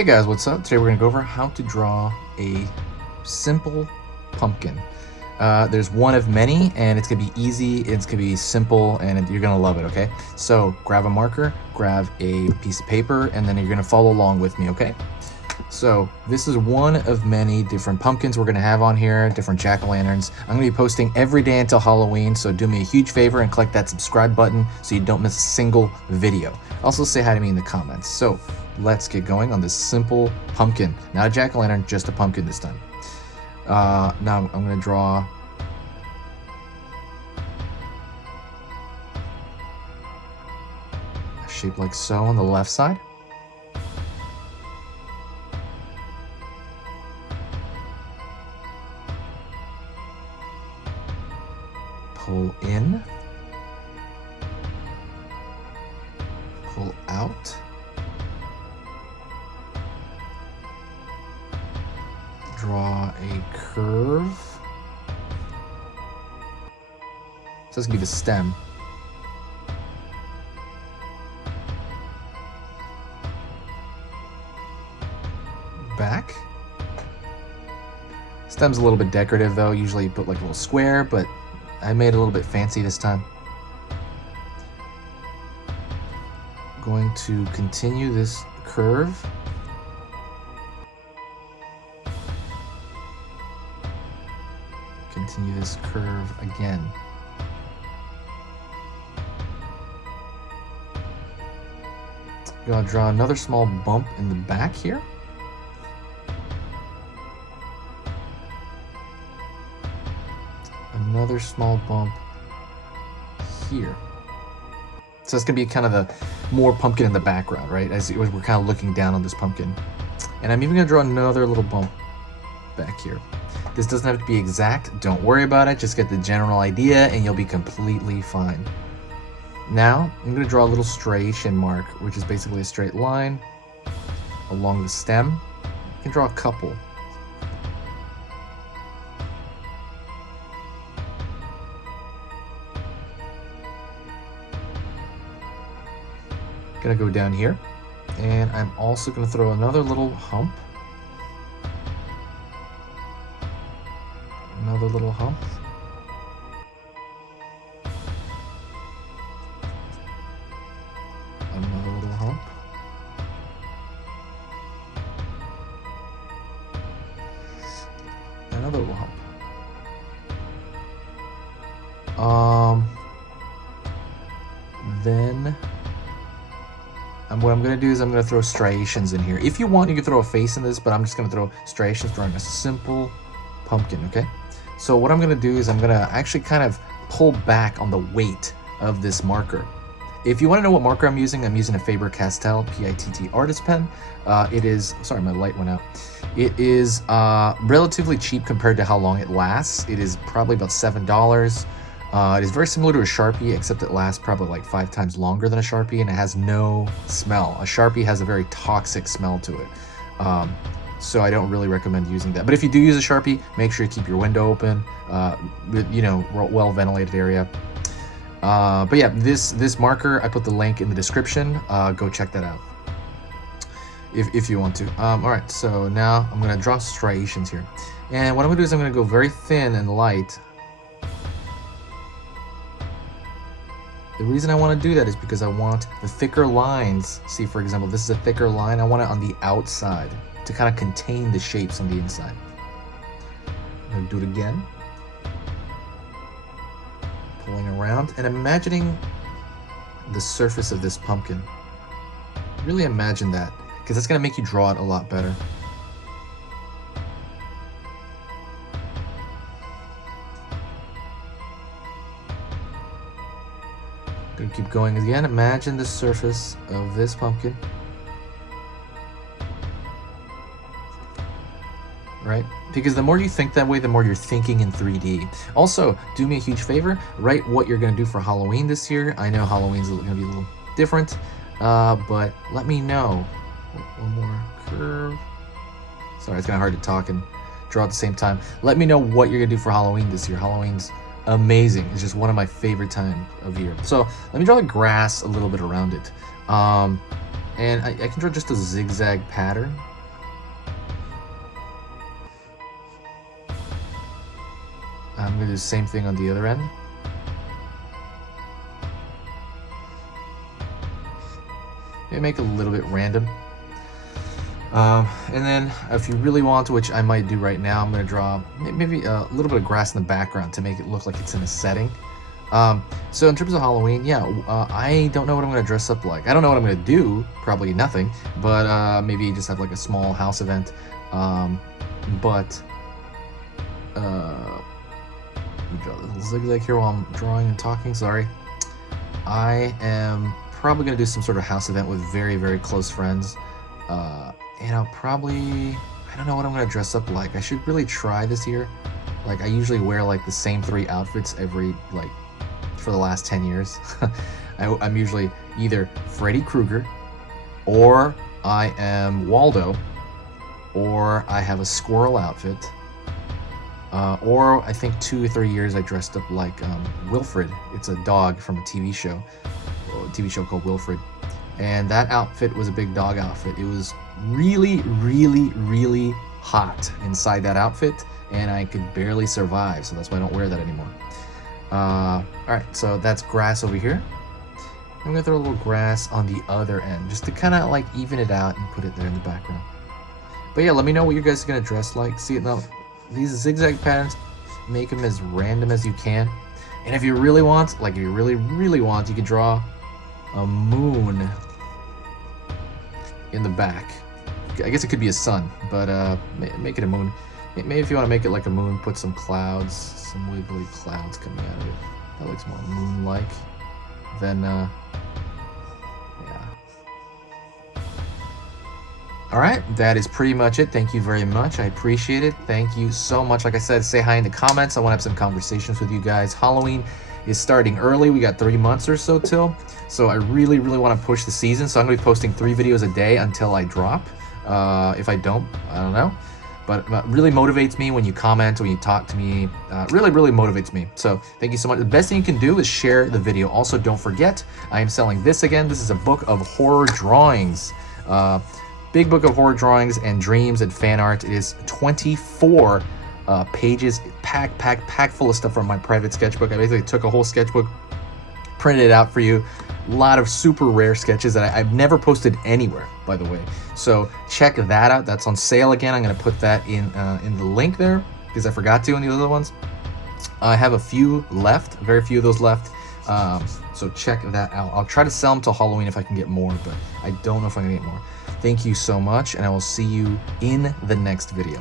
Hey guys, what's up? Today we're going to go over how to draw a simple pumpkin. There's one of many, and it's going to be easy, it's going to be simple, and you're going to love it, okay? So grab a marker, grab a piece of paper, and then you're going to follow along with me, okay? So this is one of many different pumpkins we're going to have on here, different jack-o'-lanterns. I'm going to be posting every day until Halloween, so do me a huge favor and click that subscribe button so you don't miss a single video. Also say hi to me in the comments. So let's get going on this simple pumpkin. Not a jack-o'-lantern, just a pumpkin this time. Now I'm going to draw a shape like so on the left side. Pull in, pull out, draw a curve. So this can be the stem. Back. Stem's a little bit decorative though. Usually you put like a little square, but I made it a little bit fancy this time. Going to continue this curve. Continue this curve again. Gonna draw another small bump in the back here. Another small bump here. So it's gonna be kind of the more pumpkin in the background, right? As we're kind of looking down on this pumpkin. And I'm even gonna draw another little bump back here. This doesn't have to be exact, don't worry about it, just get the general idea and you'll be completely fine. Now, I'm gonna draw a little striation mark, which is basically a straight line along the stem. You can draw a couple. Gonna go down here, and I'm also gonna throw another little hump. Another little hump. Another little hump. Another little hump. Then what I'm going to do is I'm going to throw striations in here. If you want, you can throw a face in this, but I'm just going to throw striations, drawing a simple pumpkin, okay? So what I'm going to do is I'm going to actually kind of pull back on the weight of this marker. If you want to know what marker I'm using a Faber-Castell PITT artist pen. It is, sorry, my light went out. It is relatively cheap compared to how long it lasts. It is probably about $7. It is very similar to a Sharpie, except it lasts probably like 5 times longer than a Sharpie, and it has no smell. A Sharpie has a very toxic smell to it. So I don't really recommend using that. But if you do use a Sharpie, make sure you keep your window open, well ventilated area. But yeah, this marker, I put the link in the description. Go check that out if you want to. All right, so now I'm gonna draw striations here. And what I'm gonna do is I'm gonna go very thin and light. The reason I want to do that is because I want the thicker lines. See, for example, this is a thicker line. I want it on the outside to kind of contain the shapes on the inside. I'm going to do it again. Pulling around and imagining the surface of this pumpkin. Really imagine that, because that's going to make you draw it a lot better. Gonna keep going again. Imagine the surface of this pumpkin. Right? Because the more you think that way, the more you're thinking in 3D. Also, do me a huge favor, write what you're gonna do for Halloween this year. I know Halloween's gonna be a little different, but let me know. One more curve. Sorry, it's kind of hard to talk and draw at the same time. Let me know what you're gonna do for Halloween this year. Halloween's amazing. It's just one of my favorite time of year. So let me draw the grass a little bit around it. And I can draw just a zigzag pattern. I'm gonna do the same thing on the other end. Maybe make it a little bit random. And then if you really want to, which I might do right now, I'm gonna draw maybe a little bit of grass in the background to make it look like it's in a setting. So in terms of Halloween, yeah, I don't know what I'm gonna dress up like. I don't know what I'm gonna do, probably nothing, but maybe just have like a small house event. But let me draw a little zigzag here while I'm drawing and talking, sorry. I am probably gonna do some sort of house event with very, very close friends. And I'll probably, I don't know what I'm gonna dress up like. I should really try this year. Like, I usually wear like the same 3 outfits every, like, for the last 10 years. I'm usually either Freddy Krueger, or I am Waldo, or I have a squirrel outfit, or I think 2 or 3 years I dressed up like Wilfred. It's a dog from a TV show called Wilfred. And that outfit was a big dog outfit. It was really, really, really hot inside that outfit, and I could barely survive, so that's why I don't wear that anymore. Alright, so that's grass over here. I'm gonna throw a little grass on the other end, just to kind of like even it out and put it there in the background. But yeah, let me know what you guys are gonna dress like. See it now, these zigzag patterns, make them as random as you can. And if you really want, like if you really, really want, you can draw a moon in the back. I guess it could be a sun, but make it a moon. Maybe if you want to make it like a moon, put some clouds, some wiggly clouds coming out of it. That looks more moon-like. Then, yeah. Alright, that is pretty much it. Thank you very much. I appreciate it. Thank you so much. Like I said, say hi in the comments. I want to have some conversations with you guys. Halloween is starting early. We got 3 months or so till. So I really, really want to push the season. So I'm going to be posting 3 videos a day until I drop. If I don't know. But really motivates me when you comment, when you talk to me. Really, really motivates me. So thank you so much. The best thing you can do is share the video. Also, don't forget, I am selling this again. This is a book of horror drawings. Big book of horror drawings and dreams and fan art. It is 24 pages, packed full of stuff from my private sketchbook. I basically took a whole sketchbook, printed it out for you. A lot of super rare sketches that I've never posted anywhere, by the way. So check that out. That's on sale again. I'm going to put that in the link there because I forgot to in the other ones. I have a few left, very few of those left. So check that out. I'll try to sell them till Halloween if I can get more, but I don't know if I'm going to get more. Thank you so much, and I will see you in the next video.